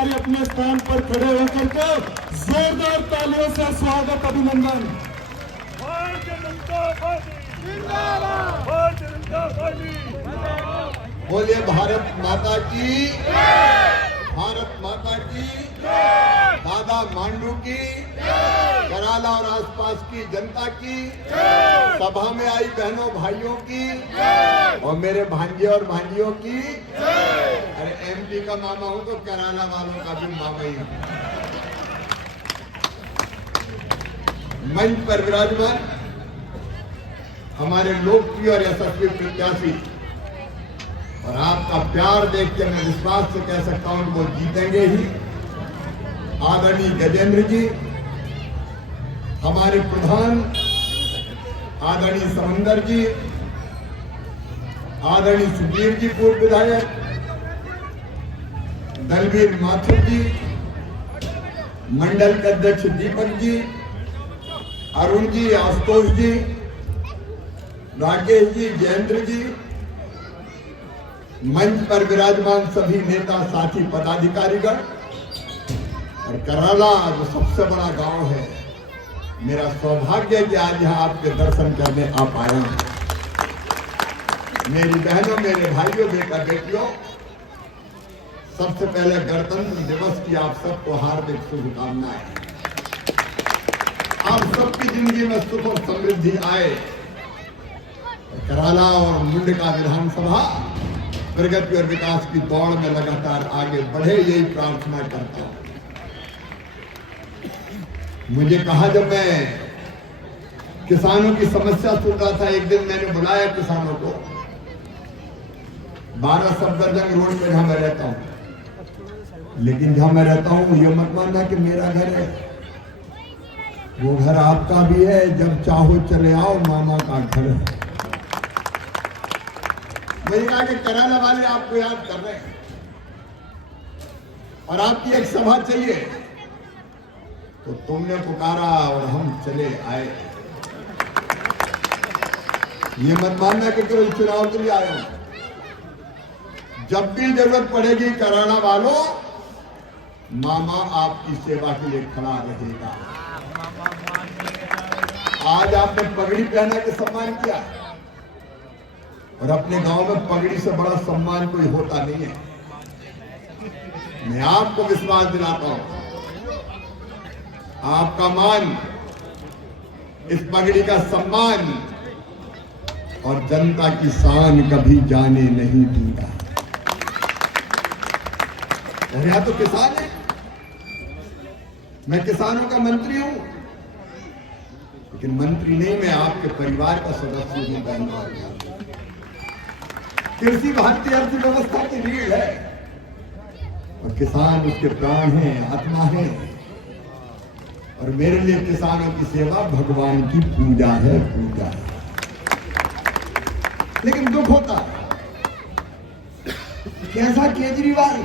पदाधिकारी अपने स्थान पर खड़े होकर के जोरदार तालियों से स्वागत अभिनंदन। भारतीय जनता पार्टी जिंदाबाद, भारतीय जनता पार्टी बोलिए भारत माता की, भारत माता की, दादा मांडू की, कराला और आसपास की जनता की, सभा में आई बहनों भाइयों की और मेरे भांजे और भांजियों की। अरे एमपी का मामा हूं तो कराला वालों का भी मामा ही हूं। मंच पर विराजमान हमारे लोकप्रिय और यशस्वी प्रत्याशी, और आपका प्यार देख के मैं विश्वास से कह सकता हूं वो जीतेंगे ही, आदरणीय गजेंद्र जी, हमारे प्रधान आदरणीय समंदर जी, आदरणीय सुधीर जी पूर्व विधायक, दलवीर माथुर जी, मंडल के अध्यक्ष दीपक जी, अरुण जी, आशुतोष जी, राकेश जी, जयेंद्र जी, मंच पर विराजमान सभी नेता साथी पदाधिकारीगण, और कराला जो सबसे बड़ा गांव है, मेरा सौभाग्य है कि आज यहाँ आपके दर्शन करने आ पाया हूं। मेरी बहनों, मेरे भाइयों, बेटा बेटियों, सबसे पहले गणतंत्र दिवस की आप सबको हार्दिक शुभकामनाएं। आप सबकी जिंदगी में सुख और समृद्धि आए। कराला और मुंडका विधानसभा प्रगति और विकास की दौड़ में लगातार आगे बढ़े, यही प्रार्थना करता हूं। मुझे कहा, जब मैं किसानों की समस्या सुन रहा था, एक दिन मैंने बुलाया किसानों को 12 सफदरजंग रोड पे जहां मैं रहता हूं, लेकिन जहां मैं रहता हूं ये मत मानना कि मेरा घर है, वो घर आपका भी है, जब चाहो चले आओ, मामा का घर है। मैंने कहा कि कराला वाले आपको याद कर रहे हैं और आपकी एक सभा चाहिए, तो तुमने पुकारा और हम चले आए। ये मत मानना कि केवल चुनाव के लिए आए हो। जब भी जरूरत पड़ेगी कराला वालों, मामा आपकी सेवा के लिए खड़ा रहेगा। आज आपने पगड़ी पहना के सम्मान किया, और अपने गांव में पगड़ी से बड़ा सम्मान कोई होता नहीं है। मैं आपको विश्वास दिलाता हूं, आपका मान, इस पगड़ी का सम्मान और जनता की शान कभी जाने नहीं दूंगा। और यहां तो किसान है, मैं किसानों का मंत्री हूं, लेकिन मंत्री नहीं, मैं आपके परिवार का सदस्य हूं। बहनों, कृषि भारतीय अर्थव्यवस्था की रीढ़ है और किसान उसके प्राण हैं, आत्मा है, और मेरे लिए किसानों की सेवा भगवान की पूजा है, पूजा है। लेकिन दुख होता है, कैसा केजरीवाल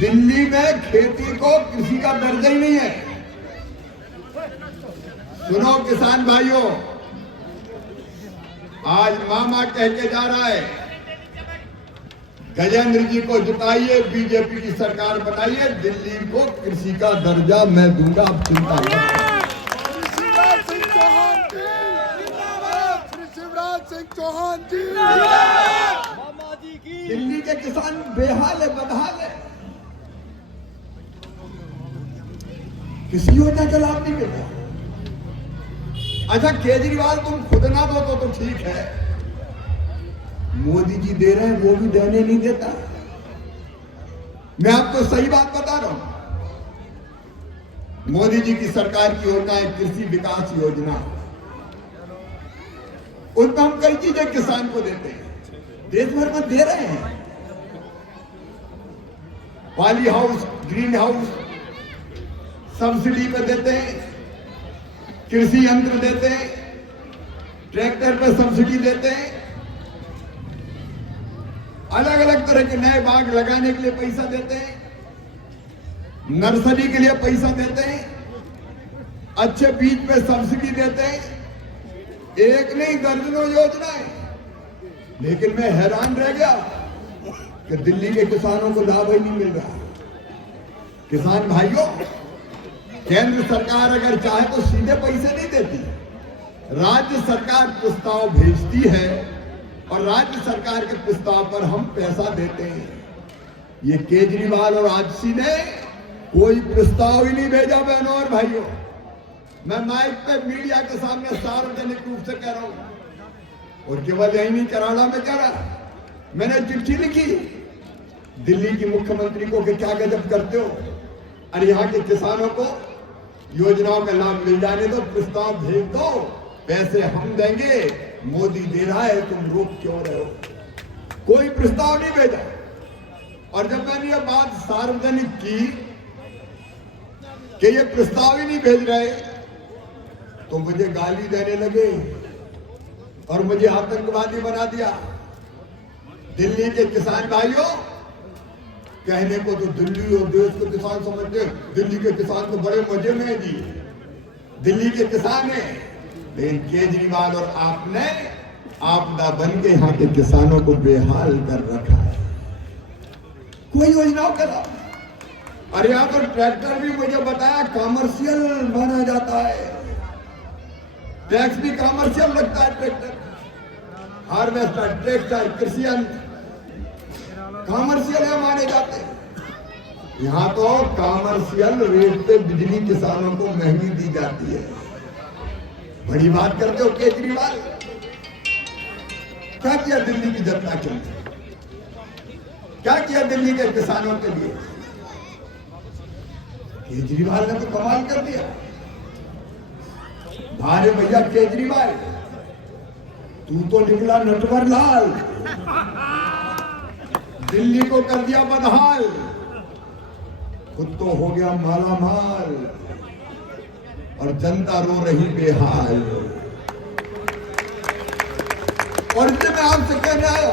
दिल्ली में खेती को कृषि का दर्जा ही नहीं है। सुनो किसान भाइयों, आज मामा कह के जा रहा है, गजेंद्र जी को जिताइए, बीजेपी की सरकार बनाइए, दिल्ली को कृषि का दर्जा मैं दूंगा, आप चिंता मत करो। शिवराज सिंह चौहान जी, मामा जी की। दिल्ली के किसान बेहाल है, बदहाल है, किसी योजना का लाभ नहीं मिल रहा। अच्छा, केजरीवाल तुम खुद ना दो तो ठीक है, मोदी जी दे रहे हैं, वो भी देने नहीं देता। मैं आपको सही बात बता रहा हूं, मोदी जी की सरकार की योजना है कृषि विकास योजना, उनमें हम कई चीजें किसान को देते हैं, देश भर में दे रहे हैं। Poly house, green house subsidy पे देते हैं, कृषि यंत्र देते हैं, ट्रैक्टर पे सब्सिडी देते हैं, अलग अलग तरह के नए बाग लगाने के लिए पैसा देते हैं, नर्सरी के लिए पैसा देते हैं, अच्छे बीज पे सब्सिडी देते हैं, एक नहीं दर्जनों योजनाएं। लेकिन मैं हैरान रह गया, कि दिल्ली के किसानों को लाभ ही नहीं मिल रहा। किसान भाइयों, केंद्र सरकार अगर चाहे तो सीधे पैसे नहीं देती, राज्य सरकार प्रस्ताव भेजती है और राज्य सरकार के प्रस्ताव पर हम पैसा देते हैं। ये केजरीवाल और आजसी ने कोई प्रस्ताव ही नहीं भेजा। बहनों और भाइयों, मैं माइक पे मीडिया के सामने सार्वजनिक रूप से कह रहा हूं, और केवल यही नहीं, कराड़ा में कह रहा, मैंने चिट्ठी लिखी दिल्ली की मुख्यमंत्री को कि क्या गजब करते हो, अरे यहाँ के किसानों को योजनाओं का लाभ मिल जाने दो, प्रस्ताव भेज दो, पैसे हम देंगे, मोदी दे रहा है, तुम रोक क्यों रहे हो? कोई प्रस्ताव नहीं भेजा। और जब मैंने ये बात सार्वजनिक की कि ये प्रस्ताव ही नहीं भेज रहे, तो मुझे गाली देने लगे और मुझे आतंकवादी बना दिया। दिल्ली के किसान भाइयों, कहने को तो दिल्ली और देश के किसान समझते, दिल्ली के किसान तो बड़े मजे में है जी, दिल्ली के किसान है, लेकिन केजरीवाल और आपने आपदा बन के यहाँ के किसानों को बेहाल कर रखा है। कोई योजनाओं का लाभ, अरे यहाँ पर ट्रैक्टर भी मुझे बताया कॉमर्शियल माना जाता है, टैक्स भी कॉमर्शियल लगता है, ट्रैक्टर, हार्वेस्टर, ट्रैक्टर, कृषि यंत्र कॉमर्शियल है माने जाते हैं। यहाँ तो कॉमर्शियल रेट पे बिजली किसानों को महंगी दी जाती है। बड़ी बात करते हो केजरीवाल। क्या किया दिल्ली की जनता के लिए, क्या किया दिल्ली के किसानों के लिए? केजरीवाल ने तो कमाल कर दिया। भारे भैया केजरीवाल, तू तो निकला नटवर लाल, दिल्ली को कर दिया बदहाल, खुद तो हो गया माला माल, और जनता रो रही बेहाल। और इससे मैं आपसे कहने आया,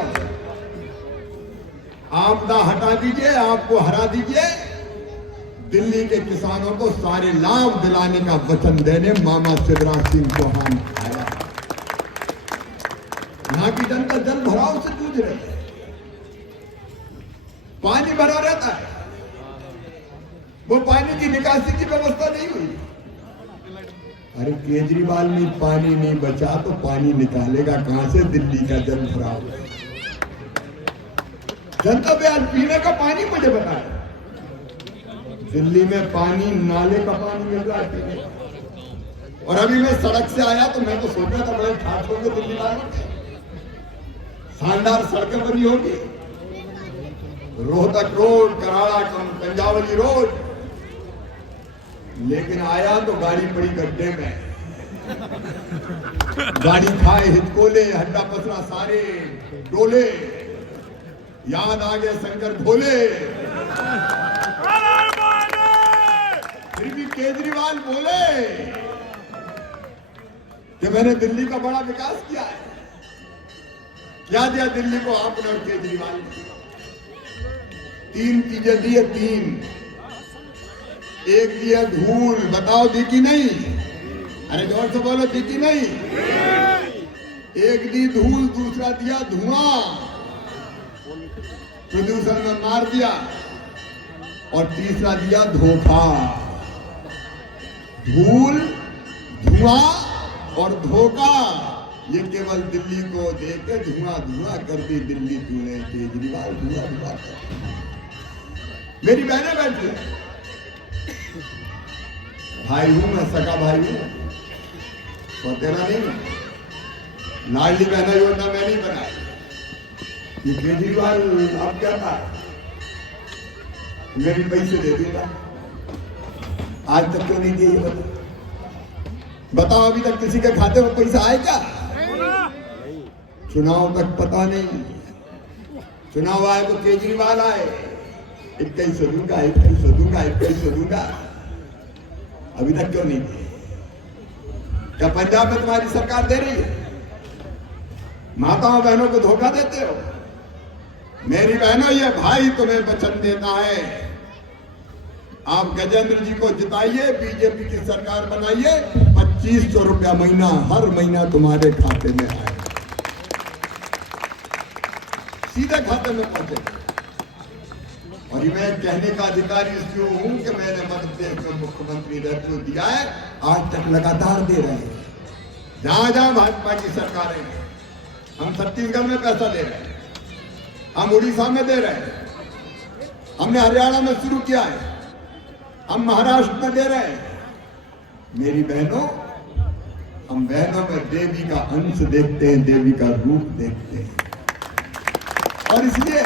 आपदा हटा दीजिए, आपको हरा दीजिए, दिल्ली के किसानों को सारे लाभ दिलाने का वचन देने मामा शिवराज सिंह चौहान आया। यहाँ की जनता जल भराव से जूझ रही है, पानी भरा रहता है, वो पानी की निकासी की व्यवस्था नहीं हुई। अरे केजरीवाल में पानी नहीं बचा तो पानी निकालेगा कहां से? दिल्ली का जल भराव, जनता पे आज पीने का पानी मुझे बताया, दिल्ली में पानी नाले का पानी मिल रहा है पीने। और अभी मैं सड़क से आया तो मैं तो सोच रहा था बड़े ठाठ होंगे दिल्ली वालों के, शानदार सड़कें बनी होगी, रोहतक रोड, कराड़ा, पंजावली रोड, लेकिन आया तो गाड़ी पड़ी गड्ढे में, गाड़ी खाए हिचकोले, हड्डा पसरा सारे डोले, याद आ गए शंकर भोले। फिर भी केजरीवाल बोले कि मैंने दिल्ली का बड़ा विकास किया है। क्या दिया दिल्ली को आपने और केजरीवाल ने? 3 चीजें दी है, 3। एक दिया धूल, बताओ दी की नहीं? अरे जोर से बोलो, दी की नहीं? एक दी धूल, दूसरा दिया धुआं, प्रदूषण में मार दिया, और तीसरा दिया धोखा। धूल, धुआं और धोखा, ये केवल दिल्ली को देके धुआं धुआं कर दी दिल्ली तूने केजरीवाल, धुआं धुआं कर। मेरी बहनें बैठी है, भाई हूं मैं, सगा भाई हूं, सौतेला नहीं हूं। लाडली बहना योजना मैं नहीं बनाई, ये केजरीवाल अब क्या था, मैं भी पैसे दे दूंगा, आज तक क्यों नहीं दिए? बताओ अभी तक किसी के खाते में पैसा आए क्या? चुनाव तक पता नहीं, चुनाव आए तो केजरीवाल आए, 2100 दूंगा, 2100 दूंगा, 2100 दूंगा, अभी तक क्यों नहीं दिए? क्या पंजाब में तुम्हारी सरकार दे रही है? माताओं बहनों को धोखा देते हो। मेरी बहनों, ये भाई तुम्हें वचन देता है, आप गजेंद्र जी को जिताइए, बीजेपी की सरकार बनाइए, 2500 रुपया महीना हर महीना तुम्हारे खाते में आए, सीधे खाते में पहुंचे। जी मैं कहने का अधिकारी इसलिए हूं कि मैंने मध्य प्रदेश में मुख्यमंत्री रहते दिया है, आज तक लगातार दे रहे हैं। जहां जहां भाजपा की सरकारें हैं, हम छत्तीसगढ़ में पैसा दे रहे हैं, हम उड़ीसा में दे रहे हैं, हमने हरियाणा में शुरू किया है, हम महाराष्ट्र में दे रहे हैं। मेरी बहनों, हम बहनों में देवी का अंश देखते हैं, देवी का रूप देखते हैं। और इसलिए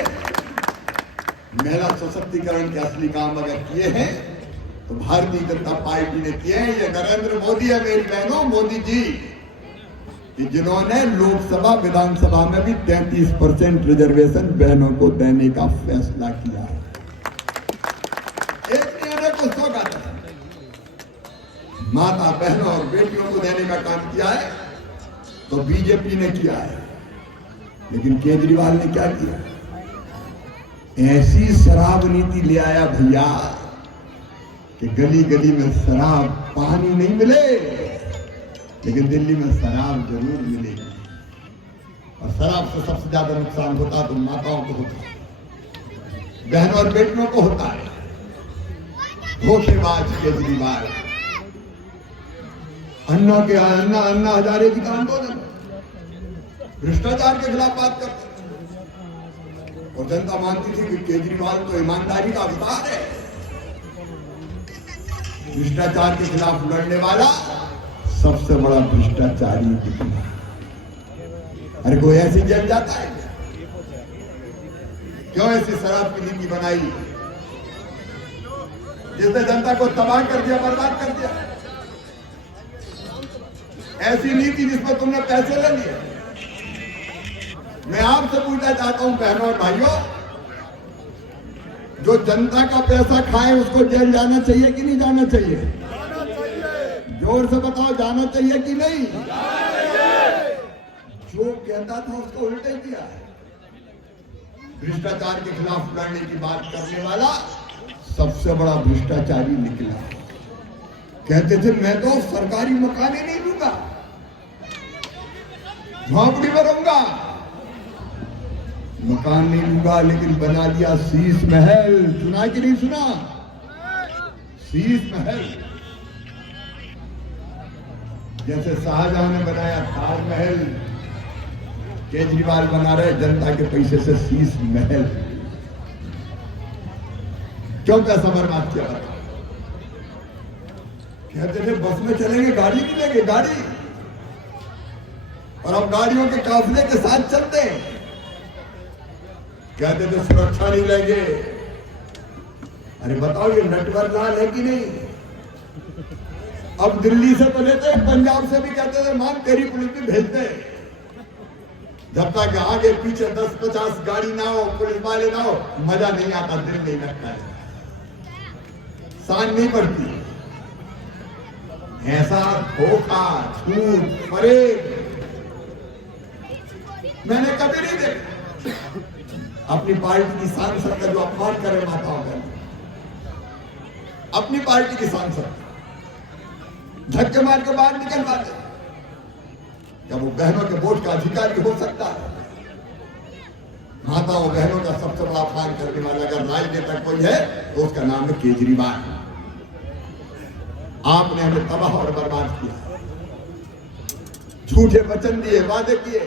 महिला सशक्तिकरण के असली काम अगर किए हैं तो भारतीय जनता पार्टी ने किए हैं। ये नरेंद्र मोदी है मेरी बहनों, मोदी जी, जिन्होंने लोकसभा विधानसभा में भी 33% रिजर्वेशन बहनों को देने का फैसला किया है। एक ने कुछ तो कहा, माता बहनों और बेटियों को देने का काम किया है तो बीजेपी ने किया है, लेकिन केजरीवाल ने क्या किया? ऐसी शराब नीति ले आया भैया कि गली गली में शराब, पानी नहीं मिले लेकिन दिल्ली में शराब जरूर मिलेगी। और शराब से सबसे ज्यादा नुकसान होता तो माताओं को होता है, बहनों और बेटियों को होता है। धोखेबाज केजरीवाल अन्ना हजारे जी का आंदोलन भ्रष्टाचार के खिलाफ बात करते और जनता मानती थी कि केजरीवाल तो ईमानदारी का अवतार है। भ्रष्टाचार के खिलाफ लड़ने वाला सबसे बड़ा भ्रष्टाचारी दिखना। अरे कोई ऐसी जेल जाता है? क्यों ऐसी शराब की नीति बनाई जिसने जनता को तबाह कर दिया, बर्बाद कर दिया? ऐसी नीति जिसमें तुमने पैसे ले लिए। मैं आपसे पूछना चाहता हूं बहनों और भाइयों, जो जनता का पैसा खाए उसको जेल जाना चाहिए कि नहीं जाना चाहिए? जोर से बताओ, जाना चाहिए कि नहीं? जो कहता था उसको उल्टे किया है। भ्रष्टाचार के खिलाफ लड़ने की बात करने वाला सबसे बड़ा भ्रष्टाचारी निकला। कहते थे मैं तो सरकारी मकान ही नहीं लूंगा, झोंपड़ी में रहूंगा, मकान नहीं लूंगा, लेकिन बना दिया शीश महल। सुना कि नहीं सुना? शीश महल। जैसे शाहजहां ने बनाया ताजमहल, केजरीवाल बना रहे जनता के पैसे से शीश महल। क्यों पैसा बर्बाद किया? कहते थे बस में चलेंगे, गाड़ी नहीं लेंगे, गाड़ी। और अब गाड़ियों के काफिले के साथ चलते हैं। कहते थे सुरक्षा नहीं लेंगे। अरे बताओ ये नेटवर्क लाल है कि नहीं? अब दिल्ली से तो लेते हैं, पंजाब से भी कहते थे मान तेरी पुलिस भी भेजते हैं। जब तक आगे पीछे 10-50 गाड़ी ना हो, पुलिस वाले ना हो, मजा नहीं आता, दिल नहीं लगता है, शान नहीं पड़ती। ऐसा धोखा, झूठ, फरेब मैंने कभी नहीं देखा। अपनी पार्टी की सांसद का जो अपमान करे माताओं का, अपनी पार्टी की सांसद झटके मार के बाहर निकल पाते। क्या वो बहनों के वोट का अधिकारी हो सकता है? माताओं बहनों का सबसे बड़ा अपमान करने वाला अगर राजनेता कोई है तो उसका नाम है केजरीवाल। आपने हमें तबाह और बर्बाद किया, झूठे वचन दिए, वादे किए।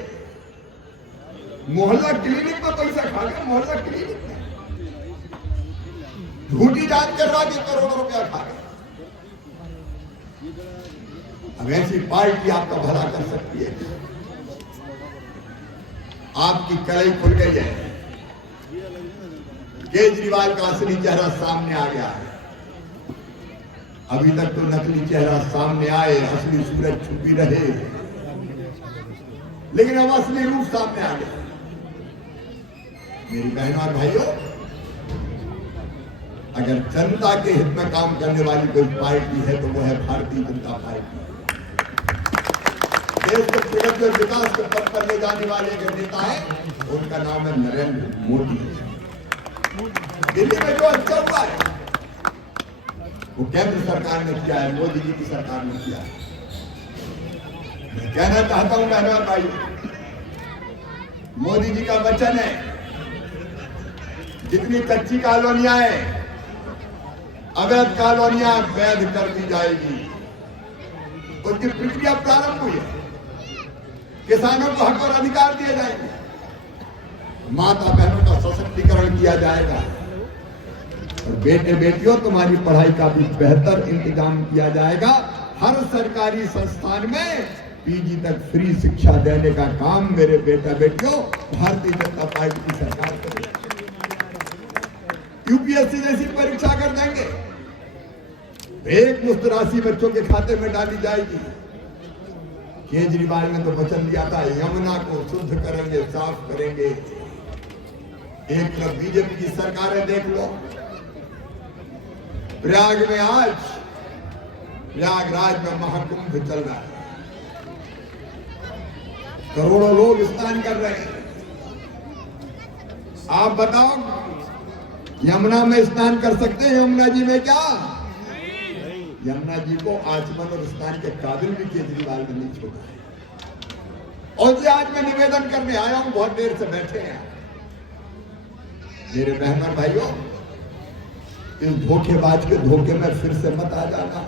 मोहल्ला क्लिनिक में पैसा खा गए, मोहल्ला क्लिनिक में झूठी जांच करवा के करोड़ों रुपया खा गए। अब ऐसी पार्टी आपका भला कर सकती है? आपकी कलई खुल गई है। केजरीवाल का असली चेहरा सामने आ गया है। अभी तक तो नकली चेहरा सामने आए, असली सूरज छुपी रहे, लेकिन अब असली रूप सामने आ गया। मेरी बहनों और भाइयों, अगर जनता के हित में काम करने वाली कोई पार्टी है तो वो है भारतीय जनता पार्टी। देश को प्रगति और विकास के पथ पर ले जाने वाले अगर नेता है उनका नाम है नरेंद्र मोदी। दिल्ली में जो अच्छा हुआ है वो केंद्र सरकार ने किया है, मोदी जी की सरकार ने किया है। मैं कहना चाहता हूं बहनों और भाइयों, मोदी जी का वचन है जितनी कच्ची कॉलोनियां हैं, अवैध कॉलोनियां वैध कर दी जाएगी। उसकी प्रक्रिया प्रारंभ हुई है। किसानों को हक और अधिकार दिए जाएंगे, माता बहनों का सशक्तिकरण किया जाएगा, और बेटे बेटियों तुम्हारी पढ़ाई का भी बेहतर इंतजाम किया जाएगा। हर सरकारी संस्थान में पीजी तक फ्री शिक्षा देने का काम मेरे बेटा बेटियों भारतीय जनता पार्टी की सरकार करेगी। यूपीएससी जैसी परीक्षा कर देंगे, एक मुफ्त राशि बच्चों के खाते में डाली जाएगी। केजरीवाल ने तो वचन दिया था, यमुना को शुद्ध करेंगे, साफ करेंगे। एक तरफ बीजेपी की सरकार है, देख लो प्रयाग में आज प्रयागराज में महाकुंभ चल रहा है, करोड़ों लोग स्नान कर रहे हैं। आप बताओ, यमुना में स्नान कर सकते हैं? यमुना जी में क्या? यमुना जी को आचमन और स्नान के काबिल भी केजरीवाल ने नहीं छोड़ा है। और ये आज मैं निवेदन करने आया हूं, बहुत देर से बैठे हैं मेरे बहन और भाइयों, इस धोखेबाज के धोखे में फिर से मत आ जाना।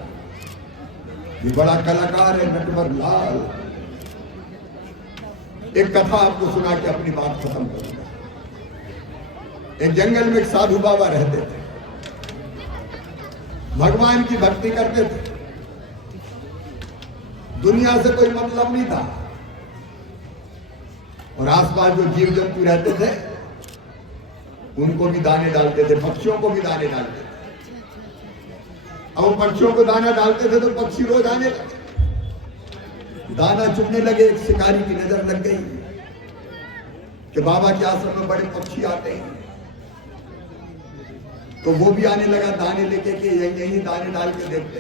ये बड़ा कलाकार है नटवर लाल। एक कथा आपको सुना के अपनी बात खत्म करूंगा। एक जंगल में एक साधु बाबा रहते थे, भगवान की भक्ति करते थे, दुनिया से कोई मतलब नहीं था, और आसपास जो जीव जंतु रहते थे उनको भी दाने डालते थे, पक्षियों को भी दाने डालते थे। अब पक्षियों को दाना डालते थे तो पक्षी रोज आने लगे, दाना चुगने लगे। एक शिकारी की नजर लग गई कि बाबा के आश्रम में बड़े पक्षी आते हैं, तो वो भी आने लगा दाने लेके कि यही दाने डाल के देखते।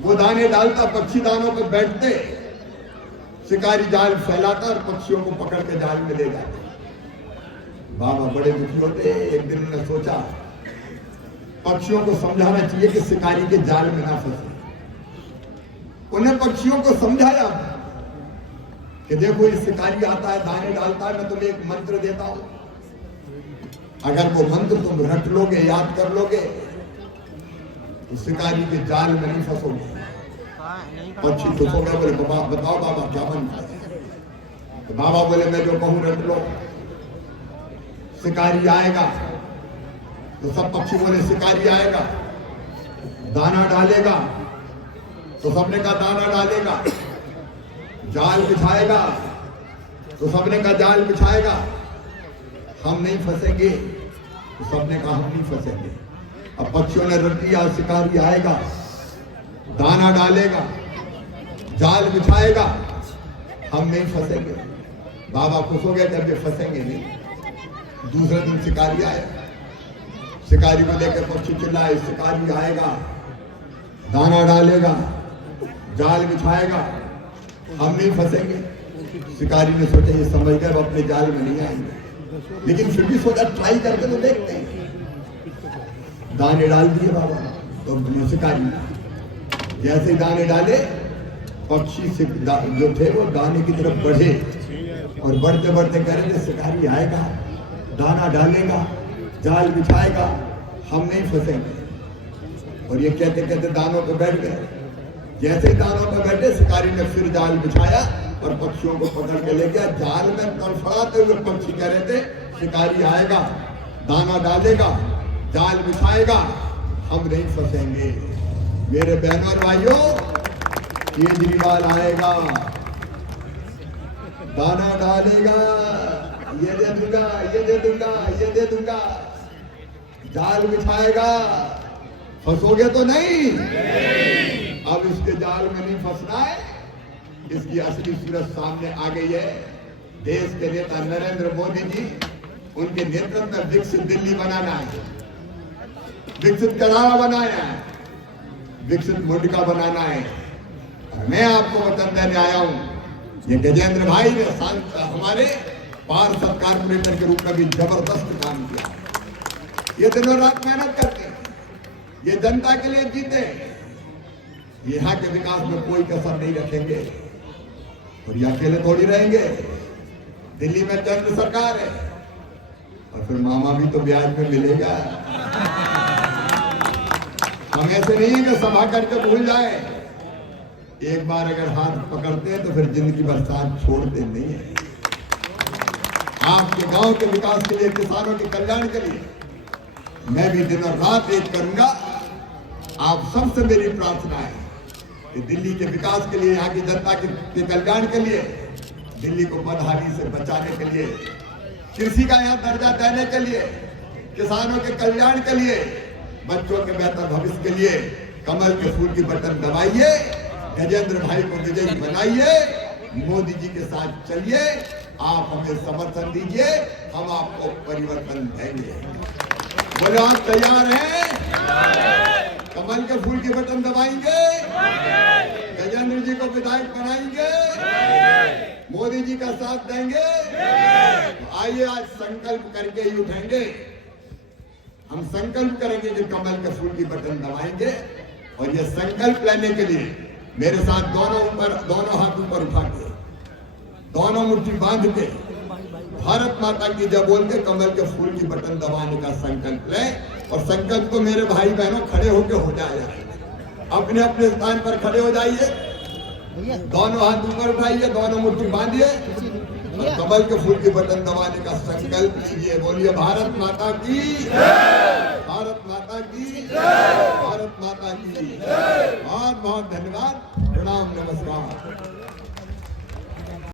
वो दाने डालता, पक्षी दानों पर बैठते, शिकारी जाल फैलाता और पक्षियों को पकड़ के जाल में ले जाते। बाबा बड़े दुखी होते। एक दिन उन्होंने सोचा पक्षियों को समझाना चाहिए कि शिकारी के जाल में ना फंसे। उन्हें पक्षियों को समझाया कि देखो ये शिकारी आता है, दाने डालता है, मैं तुम्हें एक मंत्र देता हूं, अगर वो मंत्र तुम रट लोगे, याद कर लोगे, तो शिकारी के जाल में नहीं फंसोगे। पक्षी खुश हो गए, बोले बताओ बाबा क्या मंत्र है? तो बाबा बोले मैं जो कहूं रट लो। शिकारी आएगा, तो सब पक्षी बोले शिकारी आएगा, दाना डालेगा, तो सबने कहा दाना डालेगा, जाल बिछाएगा, तो सबने कहा जाल बिछाएगा, हम नहीं फंसेंगे, तो सबने कहा हम नहीं फंसेंगे। अब पक्षियों ने रट दिया, शिकारी आएगा, दाना डालेगा, जाल बिछाएगा, हम नहीं फंसेंगे। बाबा खुश हो गए, जब ये फंसेंगे नहीं। दूसरे दिन शिकारी आया, शिकारी को लेकर पक्षी चिल्लाए, शिकारी आएगा, दाना डालेगा, जाल बिछाएगा, हम नहीं फंसेंगे। शिकारी ने सोचा ये समझ गए, अपने जाल में नहीं आएंगे, लेकिन फिर भी सोचा ट्राई करके तो देखते हैं। दाने डाल दिए बाबा, तो शिकारी जैसे ही दाने डाले, पक्षी जो थे वो दाने की तरफ बढ़े, और बढ़ते बढ़ते कह रहे थे शिकारी आएगा, दाना डालेगा, जाल बिछाएगा, हम नहीं फंसेंगे। और ये कहते कहते दानों पे बैठ गए। जैसे ही दानों पे बैठे, शिकारी ने फिर जाल बिछाया और पक्षियों को पकड़ के ले गया। जाल में तड़फड़ाते हुए पक्षी कह रहे थे शिकारी आएगा, दाना डालेगा, जाल बिछाएगा, हम नहीं फंसेंगे। मेरे बहनों और भाइयों, केजरीवाल आएगा, दाना डालेगा, ये दे दूंगा, ये दे दूंगा, ये दे दूंगा, जाल बिछाएगा, फंसोगे तो नहीं? अब इसके जाल में नहीं फंसना है। इसकी असली सूरत सामने आ गई है। देश के नेता नरेंद्र मोदी जी, उनके नेतृत्व में विकसित दिल्ली बनाना है, विकसित करारा बनाना है, विकसित मुंडका बनाना है। और मैं आपको वचन देने आया हूं, ये गजेंद्र भाई ने हमारे पार्षद कारपोरेटर के रूप में भी जबरदस्त काम किया। ये दिनों रात मेहनत करते हैं, ये जनता के लिए जीते, यहाँ के विकास में कोई कसर नहीं रखेंगे। और ये अकेले थोड़ी रहेंगे, दिल्ली में केंद्र सरकार है और फिर मामा भी तो ब्याज में मिलेगा। हम ऐसे नहीं है कि सभा करके भूल जाए, एक बार अगर हाथ पकड़ते हैं तो फिर जिंदगी भर साथ छोड़ते नहीं है। आपके गांव के विकास के लिए, किसानों के कल्याण के लिए मैं भी दिन और रात एक करूंगा। आप सबसे मेरी प्रार्थना है कि दिल्ली के विकास के लिए, यहाँ की जनता के कल्याण के लिए, दिल्ली को बदहाली से बचाने के लिए, कृषि का यहाँ दर्जा देने के लिए, किसानों के कल्याण के लिए, बच्चों के बेहतर भविष्य के लिए कमल के फूल की बटन दबाइए, गजेंद्र भाई को विजयी बनाइए, मोदी जी के साथ चलिए, आप हमें समर्थन दीजिए, हम आपको परिवर्तन देंगे। बोले आप तैयार हैं? कमल के फूल की बटन दबाएंगे, गजेंद्र जी को विधायक बनाएंगे, मोदी जी का साथ देंगे। तो आइए आज संकल्प करके ही उठेंगे। हम संकल्प करेंगे कि कमल के फूल की बटन दबाएंगे, और ये संकल्प लेने के लिए मेरे साथ दोनों हाथ ऊपर उठा के, दोनों मुट्ठी बांध के, भारत माता की जय बोल के कमल के फूल की बटन दबाने का संकल्प लें। और संकल्प तो मेरे भाई बहनों खड़े होके हो जाए, अपने अपने स्थान पर खड़े हो जाइए, दोनों हाथ ऊपर उठाइए, दोनों मुट्ठी बांधिए और कमल के फूल की बटन दबाने का संकल्प लीजिए। बोलिए भारत माता की, भारत माता की, भारत माता की। बहुत बहुत धन्यवाद, प्रणाम, नमस्कार।